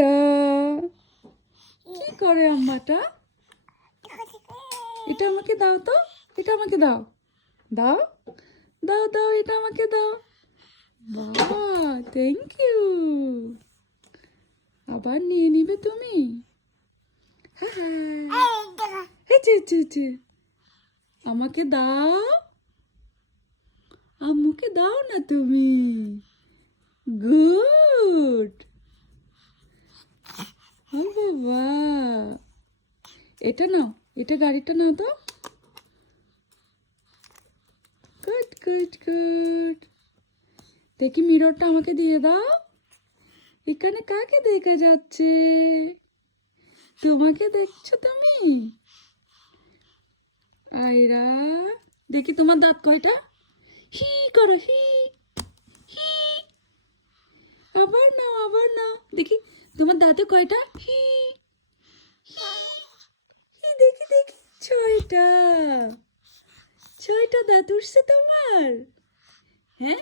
আয়রা কি করে আম্মাটা? এটা আমাকে দাও তো, এটা আমাকে দাও, দাও দাও দাও, এটা আমাকে দাও। বাবা থ্যাংক ইউ। আবার নিয়ে নিবে তুমি? হ্যাঁ হ্যাঁ, আমাকে দাও, আম্মুকে দাও না তুমি। গুড। ও বাবা, এটা নাও, এটা গাড়িটা নাও তো। Good good good. দেখি মিররটা আমাকে দিয়ে দাও। এখানে কাকে দেখা যাচ্ছে? তোমাকে দেখছো তুমি? আয়রা দেখি তোমার দাঁত কয়টা? হি করো, হি হি। আবার নাও, আবার নাও, দেখি তোমার দাঁতে কয়টা? হি হি হি। দেখি দেখি, ছয়টা। ছয়টা দাঁত উঠছে তোমার? হ্যাঁ।